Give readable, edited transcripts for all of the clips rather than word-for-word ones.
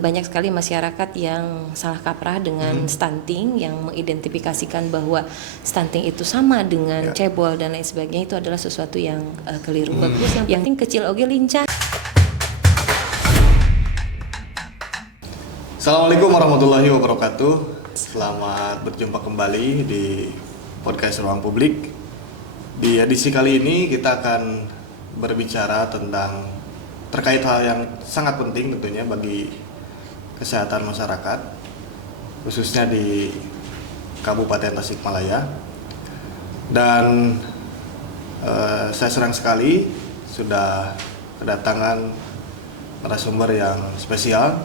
Banyak sekali masyarakat yang salah kaprah dengan stunting, yang mengidentifikasikan bahwa stunting itu sama dengan cebol dan lain sebagainya. Itu adalah sesuatu yang keliru. Bagus yang penting kecil oge lincah. Assalamualaikum warahmatullahi wabarakatuh. Selamat berjumpa kembali di podcast Ruang Publik. Di edisi kali ini kita akan berbicara tentang terkait hal yang sangat penting tentunya bagi kesehatan masyarakat, khususnya di Kabupaten Tasikmalaya. Dan saya senang sekali sudah kedatangan narasumber yang spesial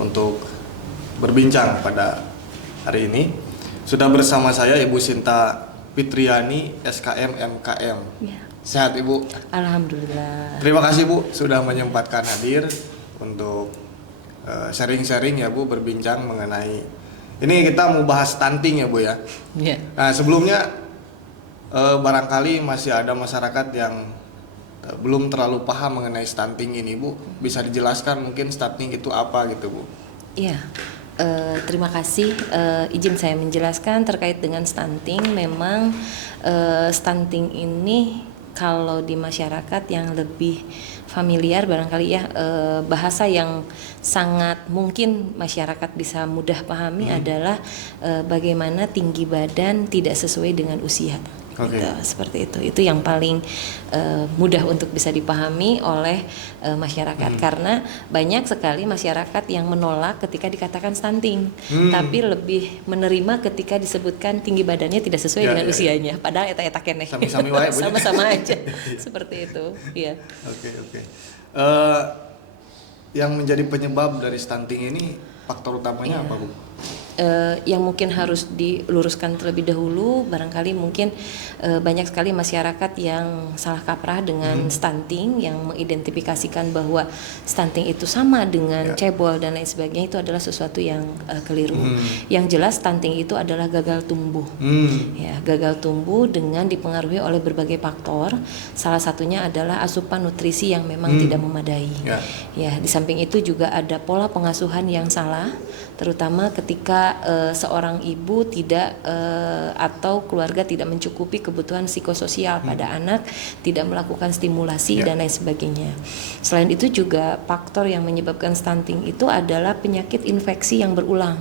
untuk berbincang pada hari ini. Sudah bersama saya Ibu Sinta Fitriani, SKM MKM. Ya. Sehat Ibu? Alhamdulillah. Terima kasih Bu sudah menyempatkan hadir untuk sharing-sharing ya Bu, berbincang mengenai ini. Kita mau bahas stunting ya Bu ya. Ya. Nah sebelumnya barangkali masih ada masyarakat yang belum terlalu paham mengenai stunting ini Bu. Bisa dijelaskan mungkin stunting itu apa gitu Bu? Iya. Terima kasih, izin saya menjelaskan terkait dengan stunting. Memang stunting ini kalau di masyarakat yang lebih familiar barangkali ya, bahasa yang sangat mungkin masyarakat bisa mudah pahami adalah bagaimana tinggi badan tidak sesuai dengan usia. Okay. Gitu, seperti itu yang paling mudah untuk bisa dipahami oleh masyarakat, karena banyak sekali masyarakat yang menolak ketika dikatakan stunting, tapi lebih menerima ketika disebutkan tinggi badannya tidak sesuai dengan usianya. Padahal eta keneh Sami-sami wae, Bu. sama-sama aja seperti itu. Iya. Oke. Yang menjadi penyebab dari stunting ini, faktor utamanya apa Bu? Yang mungkin harus diluruskan terlebih dahulu, barangkali mungkin banyak sekali masyarakat yang salah kaprah dengan stunting, yang mengidentifikasikan bahwa stunting itu sama dengan cebol dan lain sebagainya. Itu adalah sesuatu yang keliru. Yang jelas stunting itu adalah gagal tumbuh. Ya, gagal tumbuh dengan dipengaruhi oleh berbagai faktor. Salah satunya adalah asupan nutrisi yang memang tidak memadai. Ya, di samping itu juga ada pola pengasuhan yang salah, terutama ketika seorang ibu tidak atau keluarga tidak mencukupi kebutuhan psikososial pada anak, tidak melakukan stimulasi dan lain sebagainya. Selain itu juga faktor yang menyebabkan stunting itu adalah penyakit infeksi yang berulang.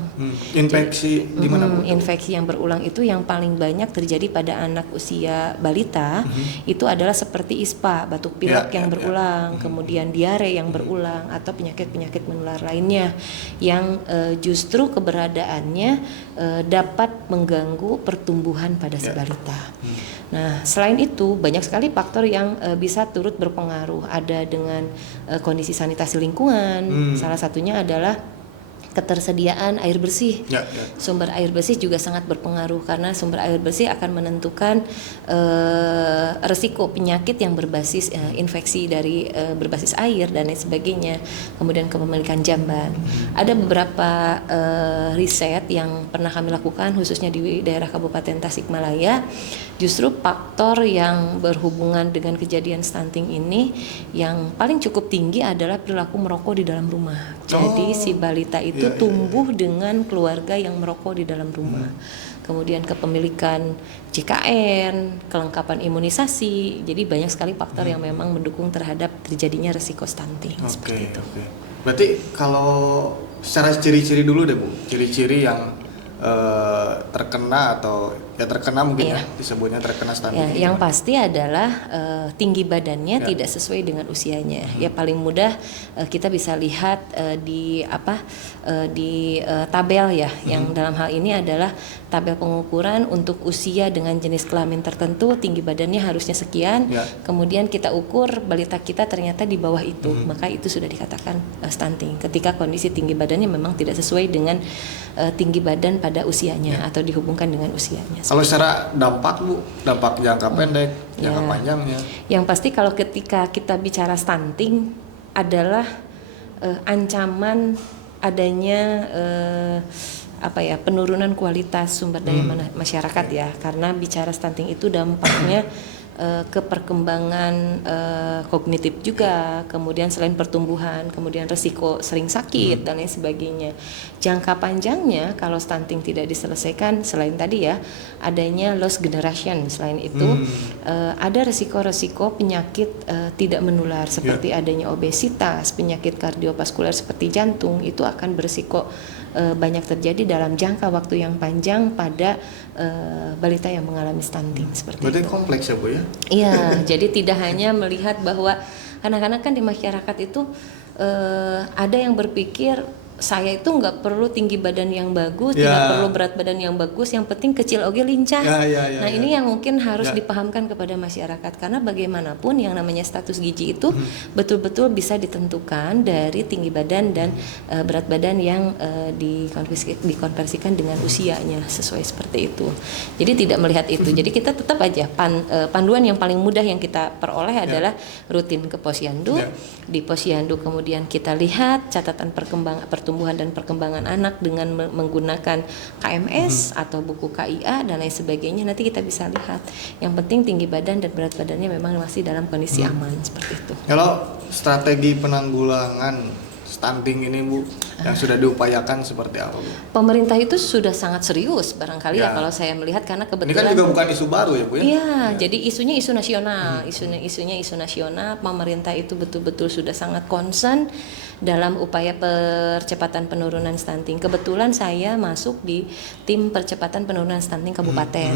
Infeksi di mana Bu? Infeksi yang berulang itu yang paling banyak terjadi pada anak usia balita. Itu adalah seperti ISPA, batuk pilek yang berulang, kemudian diare yang berulang, atau penyakit-penyakit menular lainnya yang justru keberadaannya dapat mengganggu pertumbuhan pada si balita. Nah, selain itu banyak sekali faktor yang bisa turut berpengaruh. Ada dengan kondisi sanitasi lingkungan. Salah satunya adalah ketersediaan air bersih. Sumber air bersih juga sangat berpengaruh, karena sumber air bersih akan menentukan resiko penyakit yang berbasis infeksi dari berbasis air dan lain sebagainya. Kemudian kepemilikan jamban. Ada beberapa riset yang pernah kami lakukan khususnya di daerah Kabupaten Tasikmalaya. Justru faktor yang berhubungan dengan kejadian stunting ini yang paling cukup tinggi adalah perilaku merokok di dalam rumah. Jadi si balita itu tumbuh dengan keluarga yang merokok di dalam rumah. Kemudian kepemilikan JKN, kelengkapan imunisasi. Jadi banyak sekali faktor yang memang mendukung terhadap terjadinya resiko stunting. Seperti itu. Berarti kalau secara ciri-ciri dulu deh Bu, ciri-ciri yang terkena atau ya terkena mungkin ya disebutnya terkena stunting. Yang pasti adalah tinggi badannya tidak sesuai dengan usianya. Ya paling mudah kita bisa lihat di tabel ya, yang dalam hal ini adalah tabel pengukuran untuk usia dengan jenis kelamin tertentu, tinggi badannya harusnya sekian. Kemudian kita ukur balita kita ternyata di bawah itu, maka itu sudah dikatakan stunting. Ketika kondisi tinggi badannya memang tidak sesuai dengan tinggi badan pada usianya atau dihubungkan dengan usianya. Kalau secara dampak Bu, dampak jangka pendek, jangka panjangnya. Yang pasti kalau ketika kita bicara stunting adalah ancaman adanya penurunan kualitas sumber daya masyarakat ya, karena bicara stunting itu dampaknya ke perkembangan kognitif juga, kemudian selain pertumbuhan, kemudian resiko sering sakit dan lain sebagainya. Jangka panjangnya kalau stunting tidak diselesaikan, selain tadi ya adanya lost generation, selain itu ada resiko-resiko penyakit tidak menular seperti adanya obesitas, penyakit kardiovaskuler seperti jantung, itu akan berisiko banyak terjadi dalam jangka waktu yang panjang pada balita yang mengalami stunting seperti Berarti itu. kompleks ya Bu ya? Iya, jadi tidak hanya melihat bahwa kadang-kadang kan di masyarakat itu ada yang berpikir saya itu nggak perlu tinggi badan yang bagus, tidak perlu berat badan yang bagus, yang penting kecil oke lincah. Nah ini yang mungkin harus dipahamkan kepada masyarakat, karena bagaimanapun yang namanya status gizi itu betul-betul bisa ditentukan dari tinggi badan dan berat badan yang dikonversikan dengan usianya sesuai seperti itu. Jadi tidak melihat itu. Jadi kita tetap aja panduan yang paling mudah yang kita peroleh adalah rutin ke posyandu. Di posyandu kemudian kita lihat catatan pertumbuhan dan perkembangan anak dengan menggunakan KMS atau buku KIA dan lain sebagainya. Nanti kita bisa lihat. Yang penting tinggi badan dan berat badannya memang masih dalam kondisi aman seperti itu. Kalau strategi penanggulangan stunting ini Bu yang sudah diupayakan seperti apa Bu? Pemerintah itu sudah sangat serius barangkali ya kalau saya melihat, karena kebetulan ini kan juga bukan isu baru ya Bu ya? Iya, jadi isunya isu nasional, isunya isu nasional. Pemerintah itu betul-betul sudah sangat concern dalam upaya percepatan penurunan stunting. Kebetulan saya masuk di tim percepatan penurunan stunting kabupaten.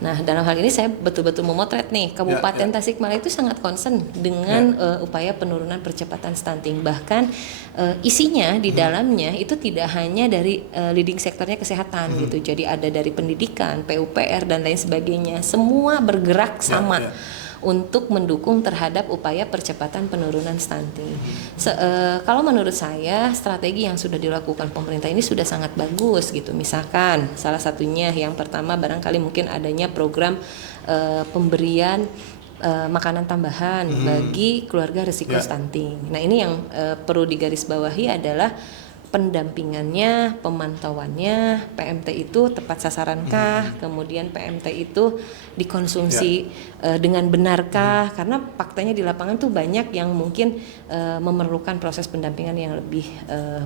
Nah, dalam hal ini saya betul-betul memotret nih, Kabupaten Tasikmalaya itu sangat concern dengan upaya penurunan percepatan stunting. Bahkan isinya di dalamnya itu tidak hanya dari leading sektornya kesehatan gitu. Jadi ada dari pendidikan, PUPR dan lain sebagainya. Semua bergerak sama. Untuk mendukung terhadap upaya percepatan penurunan stunting. Kalau menurut saya strategi yang sudah dilakukan pemerintah ini sudah sangat bagus gitu. Misalkan salah satunya yang pertama barangkali mungkin adanya program pemberian makanan tambahan bagi keluarga risiko stunting. Nah ini yang perlu digarisbawahi adalah pendampingannya, pemantauannya, PMT itu tepat sasarankah, kemudian PMT itu dikonsumsi dengan benarkah, karena faktanya di lapangan tuh banyak yang mungkin memerlukan proses pendampingan yang lebih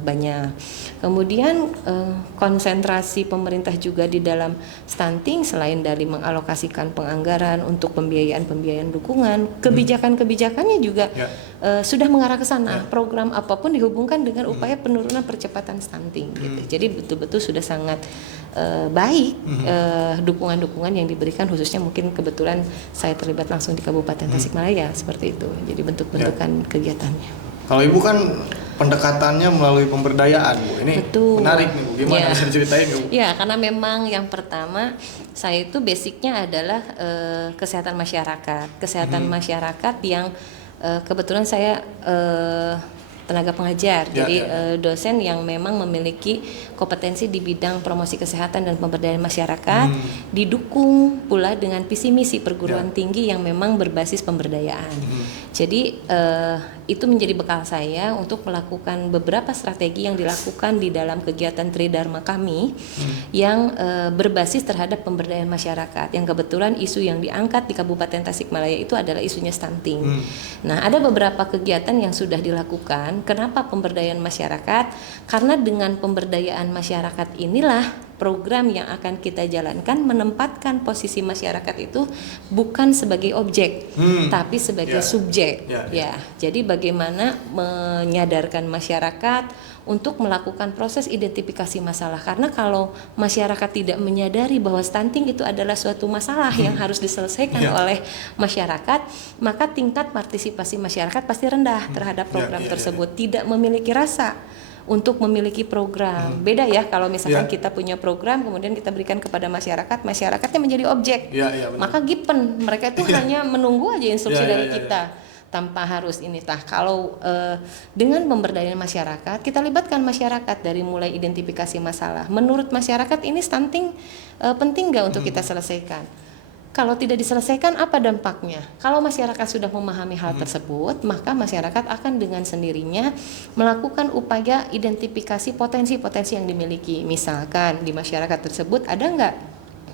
banyak. Kemudian konsentrasi pemerintah juga di dalam stunting selain dari mengalokasikan penganggaran untuk pembiayaan dukungan, kebijakan-kebijakannya juga sudah mengarah ke sana. Program apapun dihubungkan dengan upaya penurunan percepatan stunting gitu. Jadi betul-betul sudah sangat baik dukungan-dukungan yang diberikan, khususnya mungkin kebetulan saya terlibat langsung di Kabupaten Tasikmalaya seperti itu. Jadi bentuk-bentukan kegiatannya. Kalau Ibu kan pendekatannya melalui pemberdayaan Bu. Ini menarik nih Bu. Gimana bisa diceritain Bu? Ya, karena memang yang pertama saya itu basicnya adalah kesehatan masyarakat. Kesehatan masyarakat yang kebetulan saya tenaga pengajar, jadi dosen yang memang memiliki kompetensi di bidang promosi kesehatan dan pemberdayaan masyarakat, didukung pula dengan visi misi perguruan tinggi yang memang berbasis pemberdayaan. Jadi itu menjadi bekal saya untuk melakukan beberapa strategi yang dilakukan di dalam kegiatan Tridharma kami yang berbasis terhadap pemberdayaan masyarakat. Yang kebetulan isu yang diangkat di Kabupaten Tasikmalaya itu adalah isunya stunting. Nah, ada beberapa kegiatan yang sudah dilakukan. Kenapa pemberdayaan masyarakat? Karena dengan pemberdayaan masyarakat inilah program yang akan kita jalankan menempatkan posisi masyarakat itu bukan sebagai objek, tapi sebagai subjek. Jadi bagaimana menyadarkan masyarakat untuk melakukan proses identifikasi masalah, karena kalau masyarakat tidak menyadari bahwa stunting itu adalah suatu masalah yang harus diselesaikan oleh masyarakat, maka tingkat partisipasi masyarakat pasti rendah terhadap program tersebut, tidak memiliki rasa untuk memiliki program. Beda ya kalau misalkan kita punya program kemudian kita berikan kepada masyarakat, masyarakatnya menjadi objek, maka given mereka itu hanya menunggu aja instruksi dari kita tanpa harus ini. Kalau dengan pemberdayaan masyarakat, kita libatkan masyarakat dari mulai identifikasi masalah. Menurut masyarakat ini stunting penting nggak untuk kita selesaikan? Kalau tidak diselesaikan apa dampaknya? Kalau masyarakat sudah memahami hal tersebut, maka masyarakat akan dengan sendirinya melakukan upaya identifikasi potensi-potensi yang dimiliki. Misalkan di masyarakat tersebut ada nggak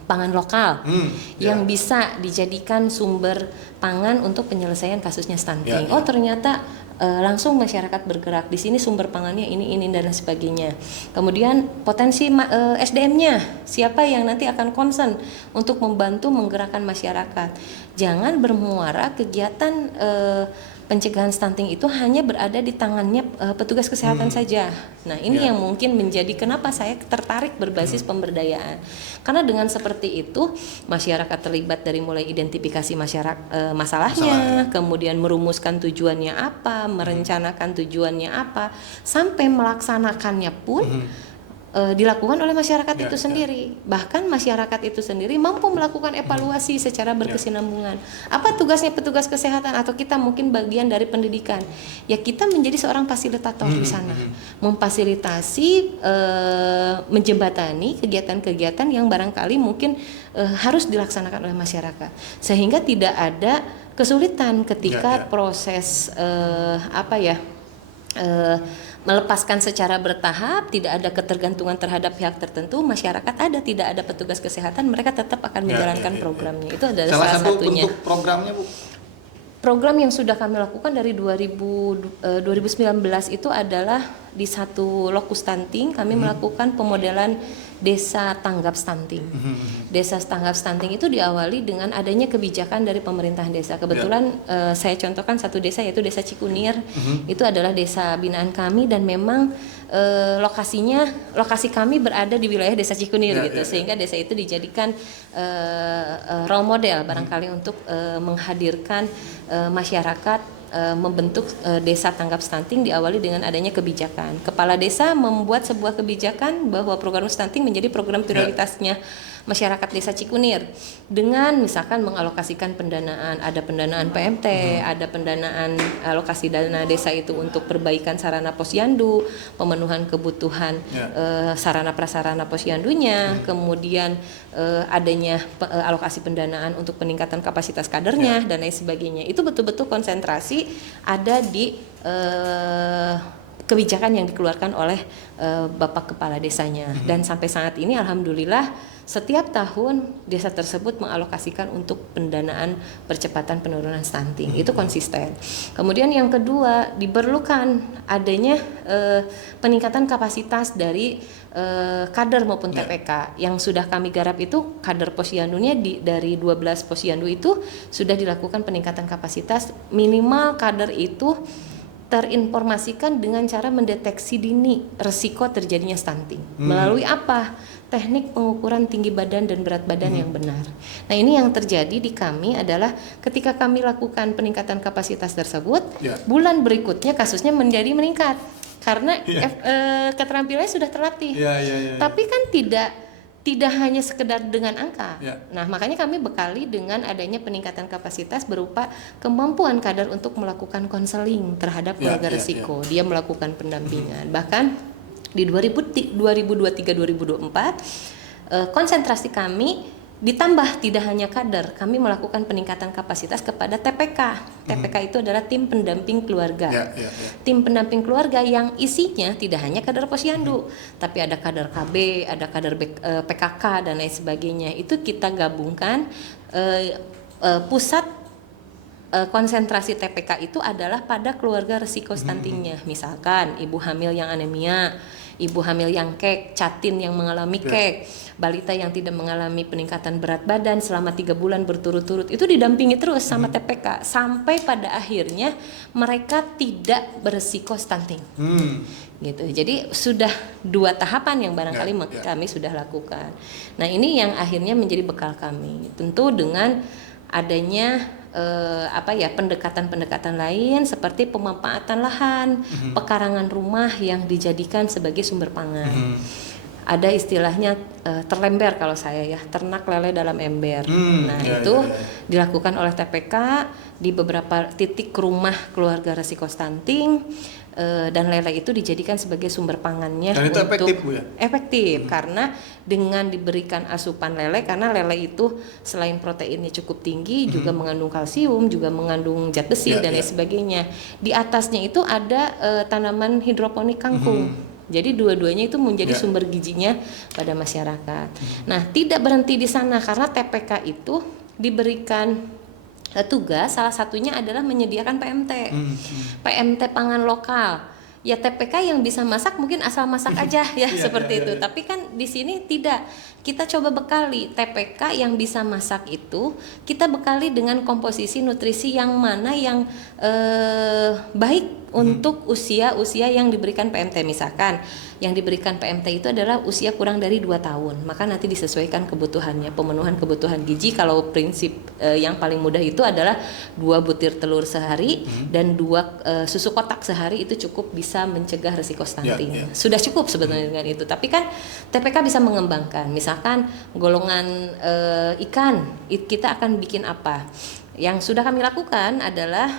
pangan lokal yang Ya. bisa dijadikan sumber pangan untuk penyelesaian kasusnya stunting. Ya, ya. Oh ternyata langsung masyarakat bergerak di sini, sumber pangannya ini dan sebagainya. Kemudian potensi SDM-nya, siapa yang nanti akan concern untuk membantu menggerakkan masyarakat. Jangan bermuara kegiatan pencegahan stunting itu hanya berada di tangannya petugas kesehatan saja. Nah ini yang mungkin menjadi kenapa saya tertarik berbasis pemberdayaan. Karena dengan seperti itu masyarakat terlibat dari mulai identifikasi masalahnya, kemudian merumuskan tujuannya apa, merencanakan tujuannya apa, sampai melaksanakannya pun dilakukan oleh masyarakat itu sendiri. Bahkan masyarakat itu sendiri mampu melakukan evaluasi secara berkesinambungan. Apa tugasnya petugas kesehatan atau kita mungkin bagian dari pendidikan? Ya kita menjadi seorang fasilitator di sana, memfasilitasi, menjembatani kegiatan-kegiatan yang barangkali mungkin harus dilaksanakan oleh masyarakat, sehingga tidak ada kesulitan ketika proses melepaskan secara bertahap, tidak ada ketergantungan terhadap pihak tertentu, masyarakat ada, tidak ada petugas kesehatan, mereka tetap akan menjalankan programnya. Itu adalah salah satunya. Bentuk programnya, Bu? Program yang sudah kami lakukan dari 2019 itu adalah di satu lokus stunting kami melakukan pemodelan desa tanggap stunting. Desa tanggap stunting itu diawali dengan adanya kebijakan dari pemerintah desa. Kebetulan saya contohkan satu desa, yaitu Desa Cikunir. Itu adalah desa binaan kami dan memang lokasi kami berada di wilayah Desa Cikunir gitu. Sehingga desa itu dijadikan role model barangkali untuk menghadirkan masyarakat membentuk desa tanggap stunting diawali dengan adanya kebijakan. Kepala desa membuat sebuah kebijakan bahwa program stunting menjadi program prioritasnya masyarakat Desa Cikunir dengan misalkan mengalokasikan pendanaan, ada pendanaan PMT, ada pendanaan alokasi dana desa itu untuk perbaikan sarana posyandu, pemenuhan kebutuhan sarana prasarana posyandunya, kemudian adanya alokasi pendanaan untuk peningkatan kapasitas kadernya dan lain sebagainya. Itu betul-betul konsentrasi ada di kebijakan yang dikeluarkan oleh Bapak Kepala Desanya. Dan sampai saat ini alhamdulillah setiap tahun desa tersebut mengalokasikan untuk pendanaan percepatan penurunan stunting. Itu konsisten. Kemudian yang kedua, diperlukan adanya peningkatan kapasitas dari kader maupun TPK. Yang sudah kami garap itu kader posyandunya dari 12 posyandu itu sudah dilakukan peningkatan kapasitas, minimal kader itu terinformasikan dengan cara mendeteksi dini resiko terjadinya stunting. Melalui apa? Teknik pengukuran tinggi badan dan berat badan yang benar. Nah ini yang terjadi di kami adalah ketika kami lakukan peningkatan kapasitas tersebut, bulan berikutnya kasusnya menjadi meningkat karena keterampilannya sudah terlatih. Tapi kan tidak hanya sekedar dengan angka. Nah, makanya kami bekali dengan adanya peningkatan kapasitas berupa kemampuan kader untuk melakukan konseling terhadap keluarga resiko. Dia melakukan pendampingan. Bahkan di 2023-2024 konsentrasi kami ditambah tidak hanya kader, kami melakukan peningkatan kapasitas kepada TPK. TPK itu adalah tim pendamping keluarga. Tim pendamping keluarga yang isinya tidak hanya kader posyandu, tapi ada kader KB, ada kader PKK dan lain sebagainya. Itu kita gabungkan. Pusat konsentrasi TPK itu adalah pada keluarga resiko stuntingnya. Misalkan ibu hamil yang anemia, ibu hamil yang kek, catin yang mengalami kek, balita yang tidak mengalami peningkatan berat badan selama 3 bulan berturut-turut, itu didampingi terus sama TPK sampai pada akhirnya mereka tidak beresiko stunting. Gitu. Jadi sudah 2 tahapan yang barangkali kami sudah lakukan. Nah ini yang akhirnya menjadi bekal kami. Tentu dengan adanya pendekatan-pendekatan lain seperti pemanfaatan lahan, pekarangan rumah yang dijadikan sebagai sumber pangan. Ada istilahnya terlember kalau saya ya, ternak lele dalam ember. Dilakukan oleh TPK di beberapa titik rumah keluarga resiko stunting. Dan lele itu dijadikan sebagai sumber pangannya. Dan itu efektif, Bu ya? Efektif karena dengan diberikan asupan lele, karena lele itu selain proteinnya cukup tinggi juga mengandung kalsium, juga mengandung zat besi dan lain sebagainya. Di atasnya itu ada tanaman hidroponik kangkung. Jadi dua-duanya itu menjadi Ya. sumber gizinya pada masyarakat. Nah, tidak berhenti di sana karena TPK itu diberikan tugas, salah satunya adalah menyediakan PMT. PMT pangan lokal. Ya TPK yang bisa masak mungkin asal masak aja ya Iya, seperti iya, itu. iya. Tapi kan di sini tidak. Kita coba bekali TPK yang bisa masak itu, kita bekali dengan komposisi nutrisi yang mana yang baik untuk usia-usia yang diberikan PMT. Misalkan yang diberikan PMT itu adalah usia kurang dari 2 tahun, maka nanti disesuaikan kebutuhannya, pemenuhan kebutuhan gizi. Kalau prinsip yang paling mudah itu adalah 2 butir telur sehari dan 2 susu kotak sehari, itu cukup bisa mencegah risiko stunting. Ya. Sudah cukup sebenarnya dengan itu. Tapi kan TPK bisa mengembangkan, misalkan golongan ikan, kita akan bikin apa? Yang sudah kami lakukan adalah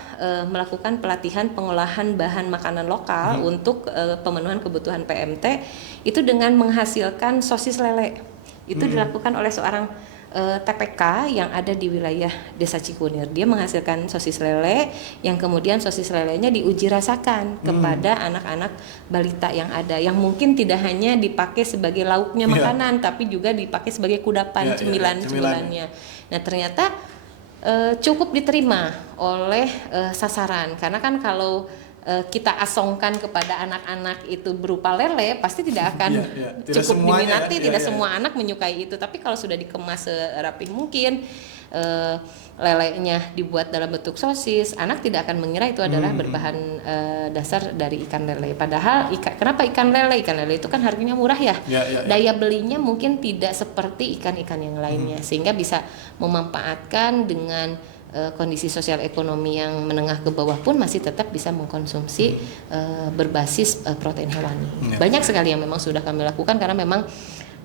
melakukan pelatihan pengolahan bahan makanan lokal untuk pemenuhan kebutuhan PMT itu dengan menghasilkan sosis lele. Itu dilakukan oleh seorang TPK yang ada di wilayah Desa Cikunir. Dia menghasilkan sosis lele yang kemudian sosis lelenya diuji rasakan kepada anak-anak balita yang ada, yang mungkin tidak hanya dipakai sebagai lauknya makanan tapi juga dipakai sebagai kudapan, cemilan-cemilannya. Nah, ternyata cukup diterima oleh sasaran, karena kan kalau kita asongkan kepada anak-anak itu berupa lele pasti tidak akan Tidak cukup semuanya, diminati, tidak semua anak menyukai itu. Tapi kalau sudah dikemas serapih mungkin, lelenya dibuat dalam bentuk sosis, anak tidak akan mengira itu adalah berbahan dasar dari ikan lele. Padahal kenapa ikan lele? Ikan lele itu kan harganya murah ya. Daya belinya mungkin tidak seperti ikan-ikan yang lainnya, sehingga bisa memanfaatkan dengan kondisi sosial ekonomi yang menengah ke bawah pun masih tetap bisa mengkonsumsi berbasis protein hewani. Banyak sekali yang memang sudah kami lakukan, karena memang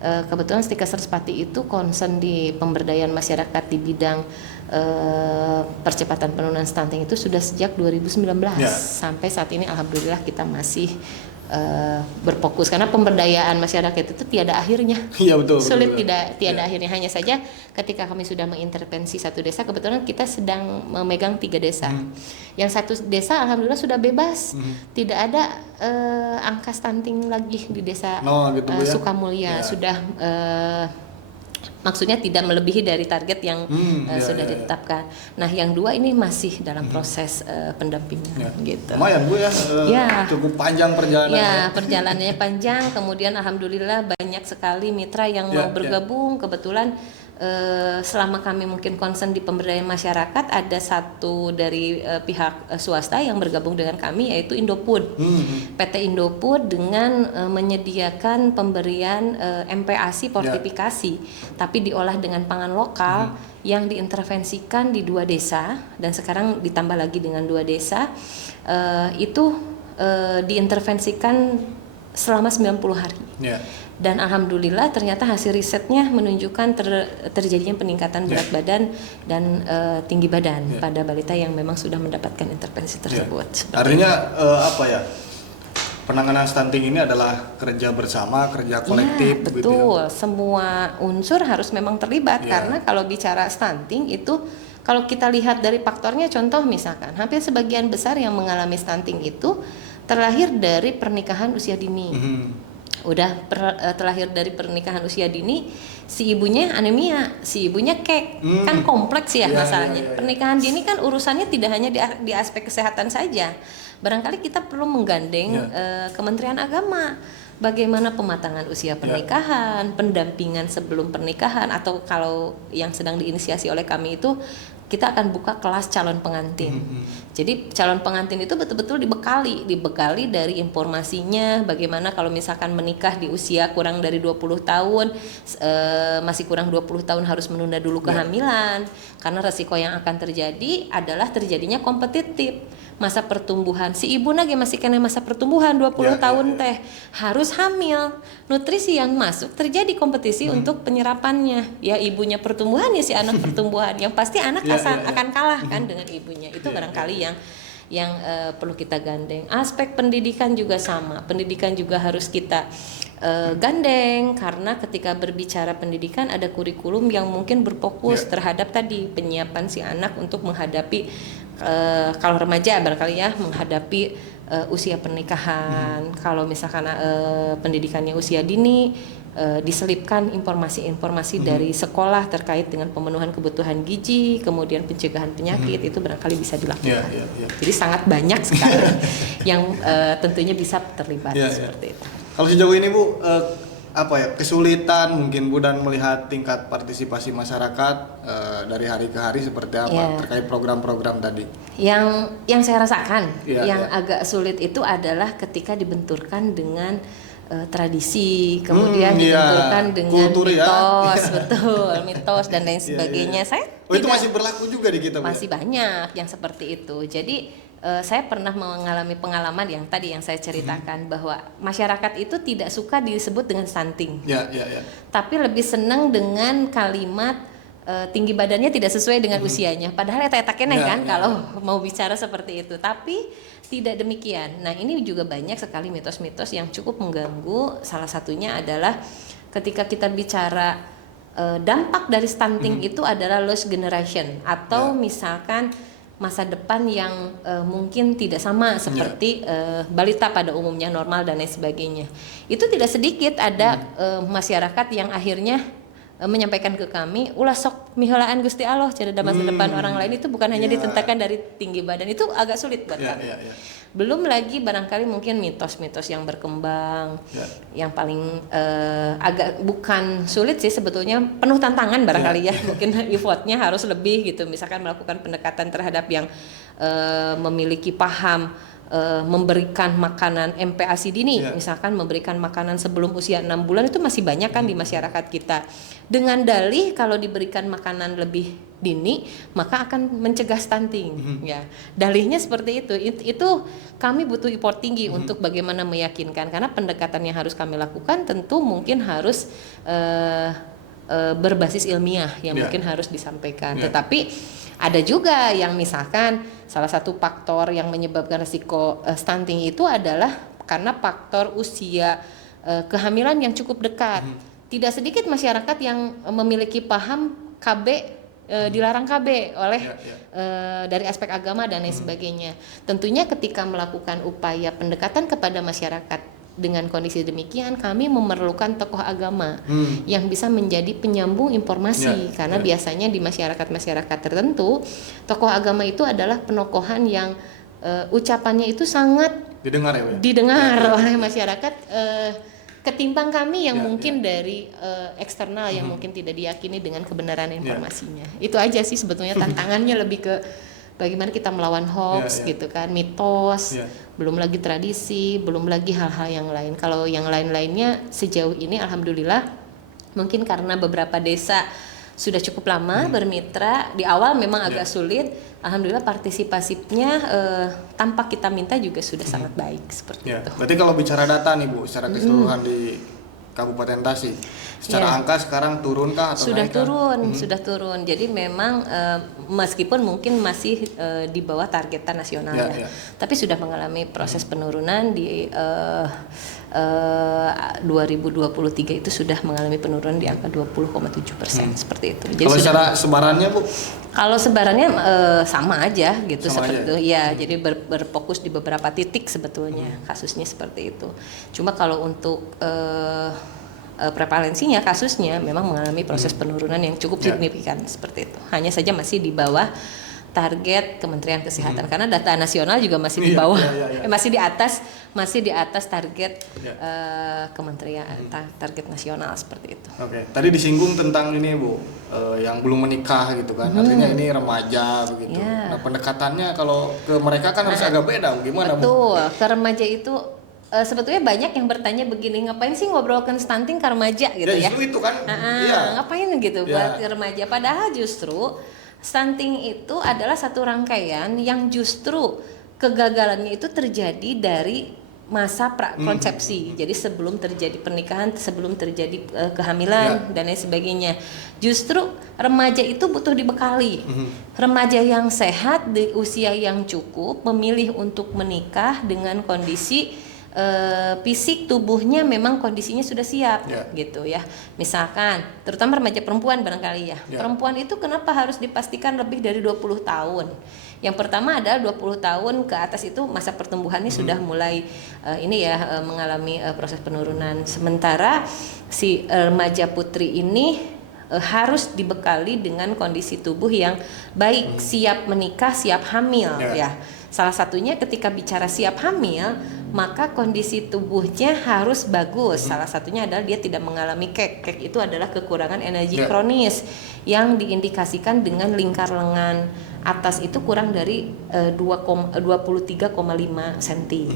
kebetulan Stikesers Pati itu concern di pemberdayaan masyarakat di bidang percepatan penurunan stunting itu sudah sejak 2019 sampai saat ini. Alhamdulillah kita masih berfokus, karena pemberdayaan masyarakat itu tiada akhirnya. Iya, betul. Sulit tiada akhirnya. Hanya saja ketika kami sudah mengintervensi satu desa, kebetulan kita sedang memegang 3 desa. Yang satu desa alhamdulillah sudah bebas, tidak ada angka stunting lagi di desa Sukamulya. Sudah maksudnya tidak melebihi dari target yang sudah ditetapkan. Nah, yang 2 ini masih dalam proses pendampingan gitu. Lumayan Bu ya, cukup panjang perjalanannya. Ya, perjalanannya panjang. Kemudian alhamdulillah banyak sekali mitra yang mau bergabung. Kebetulan selama kami mungkin concern di pemberdayaan masyarakat, ada satu dari pihak swasta yang bergabung dengan kami, yaitu Indofood. PT Indofood dengan menyediakan pemberian MPASI fortifikasi, tapi diolah dengan pangan lokal yang diintervensikan di 2 desa, dan sekarang ditambah lagi dengan 2 desa. Itu diintervensikan selama 90 hari. Dan alhamdulillah ternyata hasil risetnya menunjukkan terjadinya peningkatan berat badan dan tinggi badan pada balita yang memang sudah mendapatkan intervensi tersebut. Artinya penanganan stunting ini adalah kerja bersama, kerja kolektif. Betul, gitu ya? Semua unsur harus memang terlibat, karena kalau bicara stunting itu, kalau kita lihat dari faktornya, contoh misalkan hampir sebagian besar yang mengalami stunting itu terlahir dari pernikahan usia dini. Terlahir dari pernikahan usia dini, si ibunya anemia, si ibunya kek, kan kompleks ya masalahnya. Pernikahan dini kan urusannya tidak hanya di aspek kesehatan saja. Barangkali kita perlu menggandeng Kementerian Agama. Bagaimana pematangan usia pernikahan, pendampingan sebelum pernikahan, atau kalau yang sedang diinisiasi oleh kami itu, kita akan buka kelas calon pengantin. Jadi calon pengantin itu betul-betul dibekali dari informasinya, bagaimana kalau misalkan menikah di usia kurang dari 20 tahun, masih kurang 20 tahun harus menunda dulu kehamilan, karena resiko yang akan terjadi adalah terjadinya kompetitif. Masa pertumbuhan, si ibu lagi masih kena masa pertumbuhan 20 tahun teh harus hamil, nutrisi yang masuk terjadi kompetisi untuk penyerapannya. Ya ibunya pertumbuhan, ya si anak pertumbuhan, yang pasti anak akan kalah kan dengan ibunya. Itu barangkali yang perlu kita gandeng. Aspek pendidikan juga sama, pendidikan juga harus kita gandeng, karena ketika berbicara pendidikan ada kurikulum yang mungkin berfokus terhadap tadi penyiapan si anak untuk menghadapi kalau remaja barangkali ya, menghadapi usia pernikahan. Kalau misalkan pendidikannya usia dini, diselipkan informasi-informasi dari sekolah terkait dengan pemenuhan kebutuhan gizi, kemudian pencegahan penyakit, itu barangkali bisa dilakukan. Jadi sangat banyak sekali yang tentunya bisa terlibat seperti itu. Kalau sejauh ini Bu, kesulitan mungkin Bu dan melihat tingkat partisipasi masyarakat dari hari ke hari seperti apa terkait program-program tadi? Yang saya rasakan agak sulit itu adalah ketika dibenturkan dengan tradisi, kemudian dibenturkan dengan kultur, mitos, betul, mitos dan lain sebagainya. Saya itu masih berlaku juga di kita, masih banyak yang seperti itu. Jadi saya pernah mengalami pengalaman yang tadi yang saya ceritakan bahwa masyarakat itu tidak suka disebut dengan stunting, tapi lebih senang dengan kalimat tinggi badannya tidak sesuai dengan usianya. Padahal eta keneh kan kalau mau bicara seperti itu, tapi tidak demikian. Nah, ini juga banyak sekali mitos-mitos yang cukup mengganggu. Salah satunya adalah ketika kita bicara dampak dari stunting itu adalah lost generation atau misalkan masa depan yang mungkin tidak sama seperti balita pada umumnya, normal dan lain sebagainya. Itu tidak sedikit ada masyarakat yang akhirnya menyampaikan ke kami, ulah sok miheulaan Gusti Allah cerita masa depan orang lain itu bukan hanya ditentukan dari tinggi badan. Itu agak sulit buat kami. Belum lagi barangkali mungkin mitos-mitos yang berkembang, yang paling agak bukan sulit sih sebetulnya, penuh tantangan barangkali ya. Mungkin effortnya harus lebih gitu, misalkan melakukan pendekatan terhadap yang memiliki paham memberikan makanan MPASI dini, misalkan memberikan makanan sebelum usia 6 bulan itu masih banyak kan di masyarakat kita. Dengan dalih kalau diberikan makanan lebih dini maka akan mencegah stunting. Ya, dalihnya seperti itu. Itu kami butuh effort tinggi untuk bagaimana meyakinkan, karena pendekatan yang harus kami lakukan tentu mungkin harus berbasis ilmiah yang mungkin harus disampaikan. Tetapi ada juga yang misalkan salah satu faktor yang menyebabkan risiko stunting itu adalah karena faktor usia kehamilan yang cukup dekat. Tidak sedikit masyarakat yang memiliki paham KB dilarang KB oleh dari aspek agama dan lain sebagainya. Tentunya ketika melakukan upaya pendekatan kepada masyarakat dengan kondisi demikian, kami memerlukan tokoh agama yang bisa menjadi penyambung informasi, karena biasanya di masyarakat tertentu tokoh agama itu adalah penokohan yang ucapannya itu sangat didengar oleh masyarakat, ketimbang kami yang mungkin dari eksternal yang mungkin tidak diyakini dengan kebenaran informasinya. Itu aja sih sebetulnya tantangannya, lebih ke bagaimana kita melawan hoax gitu kan, mitos, belum lagi tradisi, belum lagi hal-hal yang lain. Kalau yang lain-lainnya sejauh ini alhamdulillah, mungkin karena beberapa desa sudah cukup lama bermitra, di awal memang agak sulit, alhamdulillah partisipasinya tanpa kita minta juga sudah sangat baik seperti itu. Berarti kalau bicara data nih Bu, secara keseluruhan di Kabupaten Tasik, secara angka sekarang turunkah atau sudah naik? Sudah turun. Jadi memang meskipun mungkin masih di bawah targetan nasional tapi sudah mengalami proses penurunan di 2023 itu sudah mengalami penurunan di angka 20,7% seperti itu. Jadi kalau secara sebarannya Bu? Kalau sebarannya sama aja gitu, seperti itu. Ya, jadi berfokus di beberapa titik sebetulnya kasusnya seperti itu. Cuma kalau untuk prevalensinya kasusnya memang mengalami proses penurunan yang cukup signifikan seperti itu. Hanya saja masih di bawah target Kementerian Kesehatan karena data nasional juga masih di bawah, masih di atas target Kementerian target nasional seperti itu. Oke, tadi disinggung tentang ini Bu, yang belum menikah gitu kan, artinya ini remaja begitu. Nah pendekatannya kalau ke mereka kan harus agak beda, gimana Bu? Betul, ke remaja itu sebetulnya banyak yang bertanya begini, ngapain sih ngobrolkan stunting ke remaja gitu ya? Justru itu kan, ngapain gitu buat ke remaja? Padahal justru stunting itu adalah satu rangkaian yang justru kegagalannya itu terjadi dari masa prakonsepsi. Jadi sebelum terjadi pernikahan, sebelum terjadi kehamilan dan lain sebagainya. Justru remaja itu butuh dibekali. Remaja yang sehat di usia yang cukup memilih untuk menikah dengan kondisi fisik tubuhnya memang kondisinya sudah siap gitu ya. Misalkan terutama remaja perempuan barangkali ya. Perempuan itu kenapa harus dipastikan lebih dari 20 tahun? Yang pertama adalah 20 tahun ke atas itu masa pertumbuhannya sudah mulai mengalami proses penurunan. Sementara si remaja putri ini harus dibekali dengan kondisi tubuh yang baik, siap menikah, siap hamil ya. Salah satunya ketika bicara siap hamil, maka kondisi tubuhnya harus bagus. Salah satunya adalah dia tidak mengalami kek. Kek itu adalah kekurangan energi kronis yang diindikasikan dengan lingkar lengan atas itu kurang dari 23,5 cm.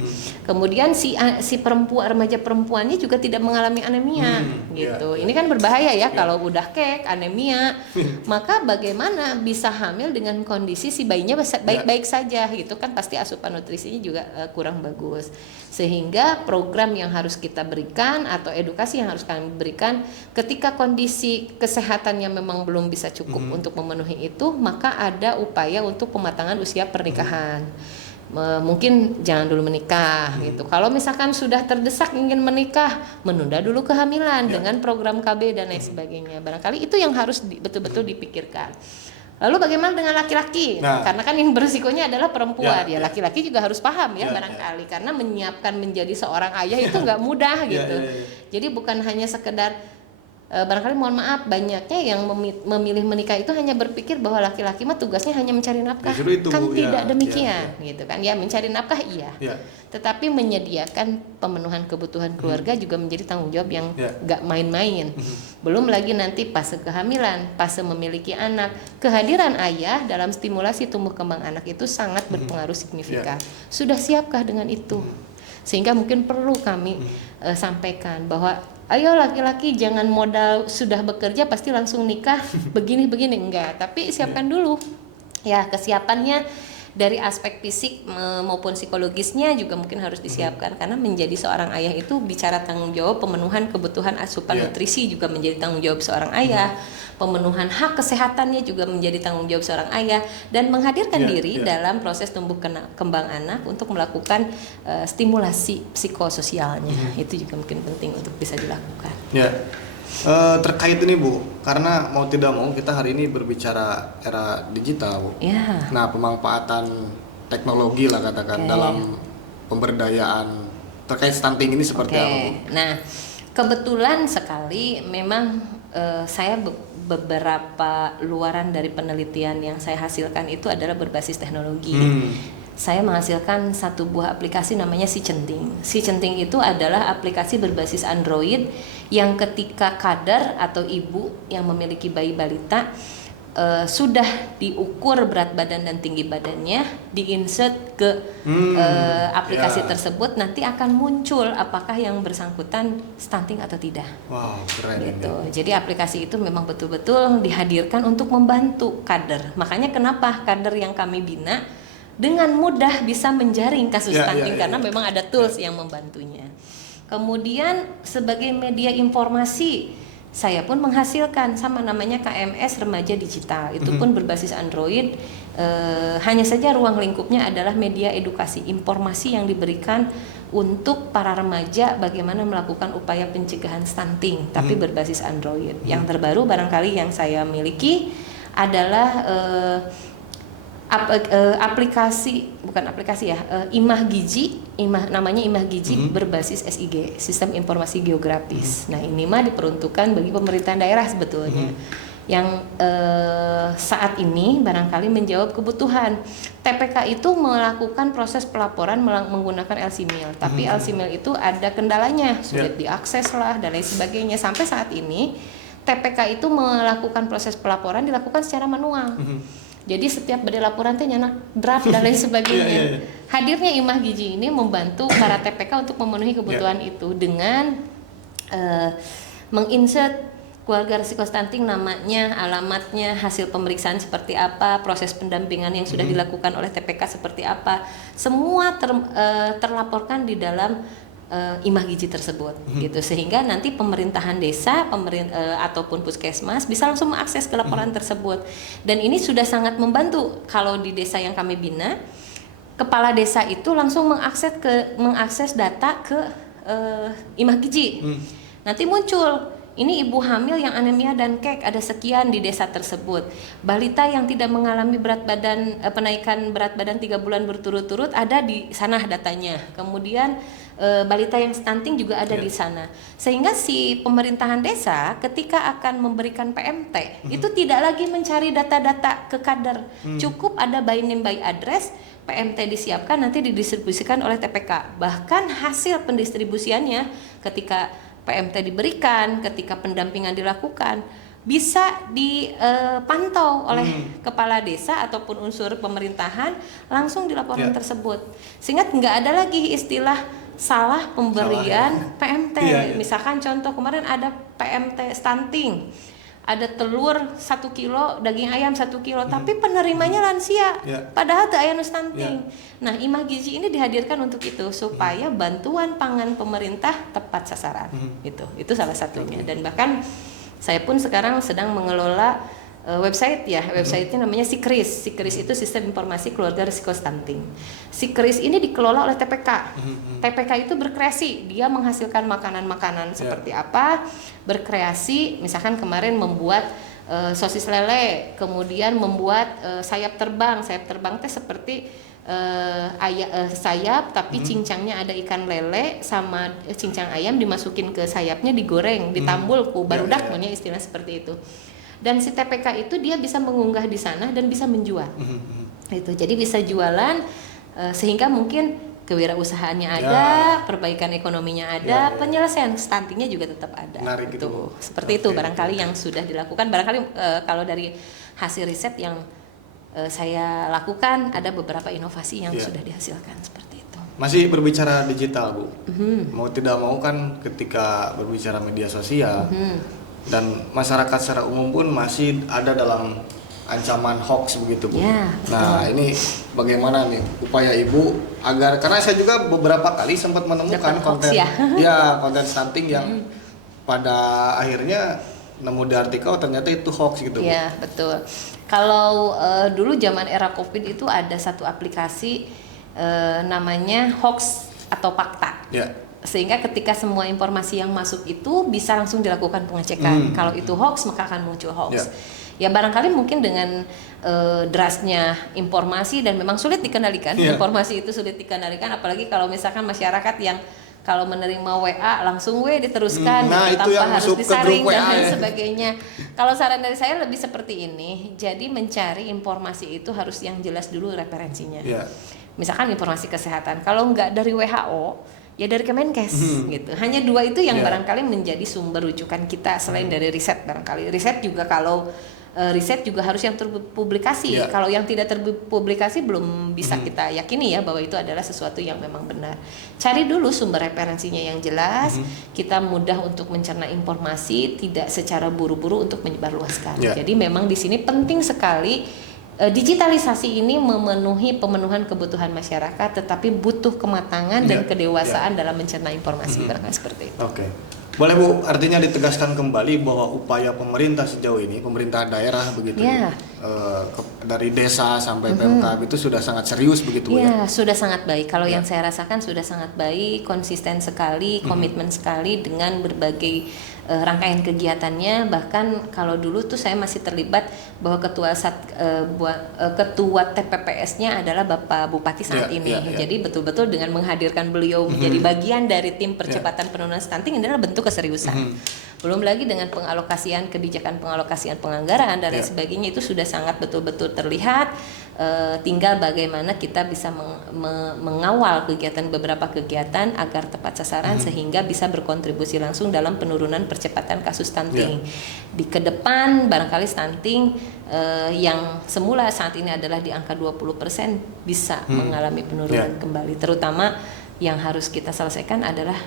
Kemudian si perempuan, remaja perempuannya juga tidak mengalami anemia gitu. Ini kan berbahaya ya kalau udah kek, anemia. Maka bagaimana bisa hamil dengan kondisi si bayinya baik-baik saja gitu kan, pasti asupan nutrisinya juga kurang bagus. Sehingga program yang harus kita berikan atau edukasi yang harus kami berikan ketika kondisi kesehatannya memang belum bisa cukup untuk memenuhi itu, maka ada upaya untuk pematangan usia pernikahan. Mungkin jangan dulu menikah gitu. Kalau misalkan sudah terdesak ingin menikah, menunda dulu kehamilan dengan program KB dan lain sebagainya. Barangkali itu yang harus betul-betul dipikirkan. Lalu bagaimana dengan laki-laki? Karena kan yang berisikonya adalah perempuan. Ya laki-laki juga harus paham ya barangkali, karena menyiapkan menjadi seorang ayah itu nggak mudah gitu. Jadi bukan hanya sekedar barangkali mohon maaf banyaknya yang memilih menikah itu hanya berpikir bahwa laki-laki mah tugasnya hanya mencari nafkah. Itu, kan tidak demikian gitu kan. Ya mencari nafkah iya. Tetapi menyediakan pemenuhan kebutuhan keluarga juga menjadi tanggung jawab yang nggak main-main. Belum lagi nanti fase kehamilan, fase memiliki anak, kehadiran ayah dalam stimulasi tumbuh kembang anak itu sangat berpengaruh signifikan. Sudah siapkah dengan itu? Sehingga mungkin perlu kami sampaikan bahwa ayo laki-laki jangan modal sudah bekerja pasti langsung nikah begini-begini, enggak, tapi siapkan dulu ya kesiapannya dari aspek fisik maupun psikologisnya juga mungkin harus disiapkan, karena menjadi seorang ayah itu bicara tanggung jawab pemenuhan kebutuhan asupan nutrisi juga menjadi tanggung jawab seorang ayah, pemenuhan hak kesehatannya juga menjadi tanggung jawab seorang ayah, dan menghadirkan diri dalam proses tumbuh kembang anak untuk melakukan stimulasi psikososialnya. Itu juga mungkin penting untuk bisa dilakukan. Terkait ini Bu, karena mau tidak mau kita hari ini berbicara era digital Bu. Nah, pemanfaatan teknologi lah katakan dalam pemberdayaan terkait stunting ini seperti apa Bu? Nah, kebetulan sekali memang saya beberapa luaran dari penelitian yang saya hasilkan itu adalah berbasis teknologi. Saya menghasilkan satu buah aplikasi namanya Si Centing. Si Centing itu adalah aplikasi berbasis Android yang ketika kadar atau ibu yang memiliki bayi balita sudah diukur berat badan dan tinggi badannya, diinsert ke aplikasi tersebut, nanti akan muncul apakah yang bersangkutan stunting atau tidak. Wow, keren gitu. Jadi aplikasi itu memang betul-betul dihadirkan untuk membantu kader. Makanya kenapa kader yang kami bina dengan mudah bisa menjaring kasus stunting karena memang ada tools yang membantunya. Kemudian sebagai media informasi, saya pun menghasilkan sama namanya KMS Remaja Digital. Itu pun berbasis Android. Hanya saja ruang lingkupnya adalah media edukasi, informasi yang diberikan untuk para remaja bagaimana melakukan upaya pencegahan stunting, tapi berbasis Android. Yang terbaru barangkali yang saya miliki adalah Imah Gizi, namanya Imah Gizi berbasis SIG, Sistem Informasi Geografis. Nah, ini mah diperuntukkan bagi pemerintahan daerah sebetulnya. Yang saat ini barangkali menjawab kebutuhan. TPK itu melakukan proses pelaporan menggunakan LC-Mil, tapi LC-Mil itu ada kendalanya, sulit diakses lah dan lain sebagainya. Sampai saat ini TPK itu melakukan proses pelaporan dilakukan secara manual. Jadi setiap beri laporan teh nyanak draft dan lain sebagainya. Hadirnya Imah Gizi ini membantu para TPK untuk memenuhi kebutuhan itu dengan menginsert keluarga risiko stunting, namanya, alamatnya, hasil pemeriksaan seperti apa, proses pendampingan yang sudah dilakukan oleh TPK seperti apa. Semua terlaporkan di dalam Imah Gizi tersebut gitu, sehingga nanti pemerintahan desa ataupun puskesmas bisa langsung mengakses ke laporan tersebut. Dan ini sudah sangat membantu. Kalau di desa yang kami bina, kepala desa itu langsung mengakses data ke Imah Gizi. Nanti muncul, ini ibu hamil yang anemia dan kek ada sekian di desa tersebut. Balita yang tidak mengalami penaikan berat badan 3 bulan berturut-turut ada di sana datanya. Kemudian balita yang stunting juga ada di sana. Sehingga si pemerintahan desa ketika akan memberikan PMT itu tidak lagi mencari data-data ke kader. Cukup ada by name by address, PMT disiapkan, nanti didistribusikan oleh TPK. Bahkan hasil pendistribusiannya ketika PMT diberikan, ketika pendampingan dilakukan, bisa dipantau oleh kepala desa ataupun unsur pemerintahan langsung di laporan tersebut. Sehingga nggak ada lagi istilah salah pemberian PMT. Misalkan contoh kemarin ada PMT stunting, ada telur 1 kilo, daging ayam 1 kilo, tapi penerimanya lansia, padahal itu ayam stunting. Nah, Imah Gizi ini dihadirkan untuk itu, supaya bantuan pangan pemerintah tepat sasaran. Itu salah satunya. Dan bahkan saya pun sekarang sedang mengelola website ya, websitenya namanya Sikris. Sikris itu Sistem Informasi Keluarga Risiko Stunting. Sikris ini dikelola oleh TPK. TPK itu berkreasi, dia menghasilkan makanan-makanan seperti apa, berkreasi, misalkan kemarin membuat sosis lele, kemudian membuat sayap terbang. Sayap terbang teh seperti sayap tapi cincangnya ada ikan lele sama cincang ayam, dimasukin ke sayapnya, digoreng, ditambul ku barudak, namanya istilah seperti itu. Dan si TPK itu dia bisa mengunggah di sana dan bisa menjual. Itu jadi bisa jualan, sehingga mungkin kewirausahaannya ada, perbaikan ekonominya ada, penyelesaian stuntingnya juga tetap ada. Menarik itu seperti itu barangkali yang sudah dilakukan. Barangkali kalau dari hasil riset yang saya lakukan, ada beberapa inovasi yang sudah dihasilkan seperti itu. Masih berbicara digital, Bu. Mau tidak mau kan ketika berbicara media sosial, dan masyarakat secara umum pun masih ada dalam ancaman hoax begitu, Bu. Nah, ini bagaimana nih upaya Ibu agar, karena saya juga beberapa kali sempat menemukan konten konten stunting yang pada akhirnya nemu di artikel ternyata itu hoax gitu, Bu. Iya, betul. Kalau dulu zaman era Covid itu ada satu aplikasi namanya Hoax atau Fakta. Sehingga ketika semua informasi yang masuk itu bisa langsung dilakukan pengecekan. Kalau itu hoax maka akan muncul hoax. Ya barangkali mungkin dengan derasnya informasi dan memang sulit dikendalikan. Informasi itu sulit dikendalikan, apalagi kalau misalkan masyarakat yang kalau menerima WA langsung diteruskan tanpa harus disaring dan lain sebagainya. Kalau saran dari saya lebih seperti ini. Jadi mencari informasi itu harus yang jelas dulu referensinya. Misalkan informasi kesehatan, kalau nggak dari WHO ya dari Kemenkes gitu. Hanya 2 itu yang barangkali menjadi sumber rujukan kita selain dari riset. Barangkali riset juga, kalau riset juga harus yang terpublikasi. Kalau yang tidak terpublikasi belum bisa kita yakini ya bahwa itu adalah sesuatu yang memang benar. Cari dulu sumber referensinya yang jelas. Kita mudah untuk mencerna informasi, tidak secara buru-buru untuk menyebarluaskan. Jadi memang di sini penting sekali digitalisasi ini memenuhi pemenuhan kebutuhan masyarakat, tetapi butuh kematangan dan kedewasaan dalam mencerna informasi, barangkali seperti itu. Boleh, Bu, artinya ditegaskan kembali bahwa upaya pemerintah sejauh ini, pemerintah daerah begitu, dari desa sampai PMK itu sudah sangat serius begitu, ya? Sudah sangat baik. Kalau yang saya rasakan sudah sangat baik, konsisten sekali, komitmen sekali dengan berbagai rangkaian kegiatannya. Bahkan kalau dulu tuh saya masih terlibat bahwa ketua TPPS-nya adalah Bapak Bupati saat ini. Jadi betul-betul dengan menghadirkan beliau menjadi bagian dari tim percepatan penurunan stunting adalah bentuk keseriusan. Belum lagi dengan pengalokasian kebijakan, pengalokasian penganggaran dan lain sebagainya, itu sudah sangat betul-betul terlihat. Tinggal bagaimana kita bisa mengawal beberapa kegiatan agar tepat sasaran sehingga bisa berkontribusi langsung dalam penurunan percepatan kasus stunting. Di kedepan barangkali stunting yang semula saat ini adalah di angka 20% bisa mengalami penurunan kembali. Terutama yang harus kita selesaikan adalah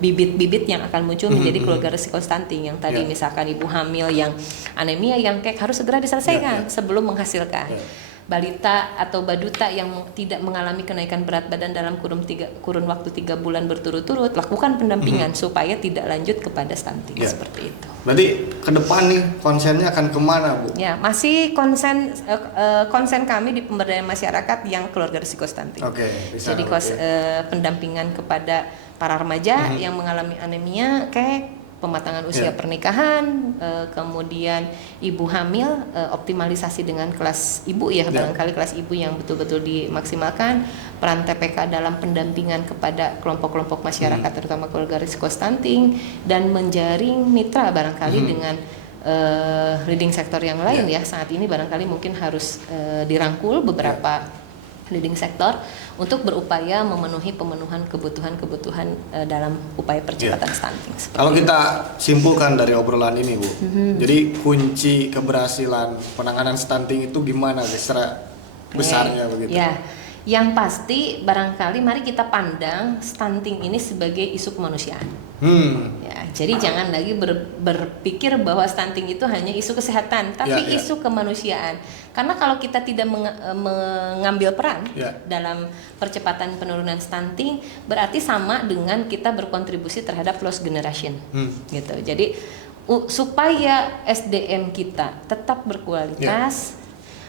bibit-bibit yang akan muncul menjadi keluarga risiko stunting yang tadi misalkan ibu hamil yang anemia, yang kek harus segera diselesaikan sebelum menghasilkan. balita atau baduta yang tidak mengalami kenaikan berat badan dalam kurun waktu 3 bulan berturut-turut, lakukan pendampingan supaya tidak lanjut kepada stunting seperti itu. Berarti ke depan nih konsennya akan kemana, Bu? Ya, masih konsen kami di pemberdayaan masyarakat yang keluarga risiko stunting. Jadi pendampingan kepada para remaja yang mengalami anemia, kayak pematangan usia pernikahan, kemudian ibu hamil, optimalisasi dengan kelas ibu barangkali kelas ibu yang betul-betul dimaksimalkan, peran TPK dalam pendampingan kepada kelompok-kelompok masyarakat terutama keluarga risiko stunting, dan menjaring mitra barangkali dengan leading sektor yang lain saat ini barangkali mungkin harus dirangkul beberapa leading sektor untuk berupaya memenuhi kebutuhan dalam upaya percepatan stunting. Kalau kita simpulkan dari obrolan ini, Bu, jadi kunci keberhasilan penanganan stunting itu gimana, secara besarnya begitu? Ya, yang pasti barangkali mari kita pandang stunting ini sebagai isu kemanusiaan. Ya, jadi jangan lagi berpikir bahwa stunting itu hanya isu kesehatan, tapi isu kemanusiaan. Karena kalau kita tidak mengambil peran dalam percepatan penurunan stunting, berarti sama dengan kita berkontribusi terhadap lost generation. Gitu. Jadi supaya SDM kita tetap berkualitas,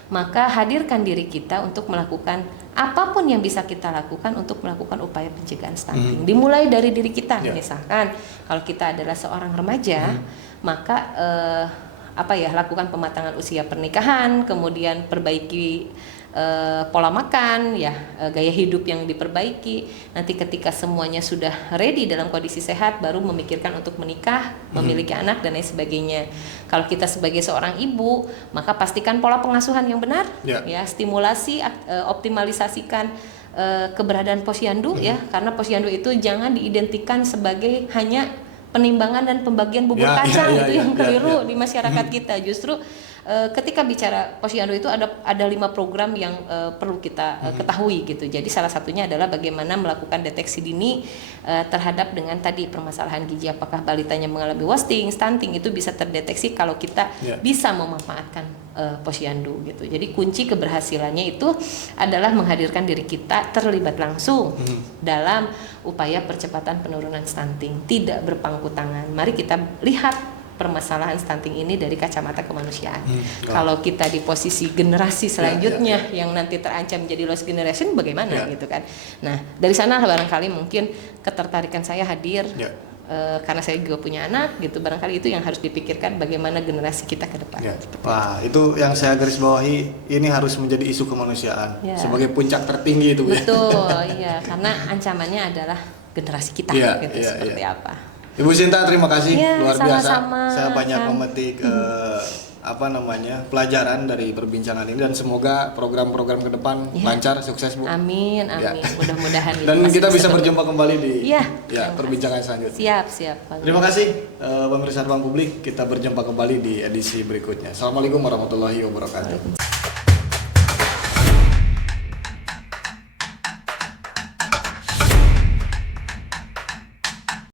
maka hadirkan diri kita untuk melakukan apapun yang bisa kita lakukan untuk melakukan upaya pencegahan stunting. Dimulai dari diri kita, misalkan kalau kita adalah seorang remaja, maka lakukan pematangan usia pernikahan, kemudian perbaiki pola makan, gaya hidup yang diperbaiki. Nanti ketika semuanya sudah ready dalam kondisi sehat, baru memikirkan untuk menikah, memiliki anak dan lain sebagainya. Kalau kita sebagai seorang ibu, maka pastikan pola pengasuhan yang benar, stimulasi, optimalisasikan keberadaan posyandu, karena posyandu itu jangan diidentikan sebagai hanya penimbangan dan pembagian bubur kacang yang keliru di masyarakat kita. Justru ketika bicara posyandu itu ada 5 program yang perlu kita ketahui gitu. Jadi salah satunya adalah bagaimana melakukan deteksi dini terhadap dengan tadi permasalahan gizi, apakah balitanya mengalami wasting, stunting, itu bisa terdeteksi kalau kita bisa memanfaatkan posyandu gitu. Jadi kunci keberhasilannya itu adalah menghadirkan diri kita terlibat langsung dalam upaya percepatan penurunan stunting, tidak berpangku tangan. Mari kita lihat permasalahan stunting ini dari kacamata kemanusiaan. Kalau kita di posisi generasi selanjutnya yang nanti terancam menjadi lost generation, bagaimana gitu kan. Nah, dari sana barangkali mungkin ketertarikan saya hadir karena saya juga punya anak gitu. Barangkali itu yang harus dipikirkan, bagaimana generasi kita ke depan. Wah, itu yang saya garis bawahi, ini harus menjadi isu kemanusiaan sebagai puncak tertinggi itu. Betul, karena ancamannya adalah generasi kita seperti apa. Ibu Sinta, terima kasih, luar sama-sama, biasa. Saya banyak memetik pelajaran dari perbincangan ini, dan semoga program-program ke depan lancar, sukses, Bu. Amin. Mudah-mudahan. Dan kita bisa berjumpa kembali di perbincangan selanjutnya. Siap. Terima kasih pemirsa Ruang Publik. Kita berjumpa kembali di edisi berikutnya. Assalamualaikum warahmatullahi wabarakatuh.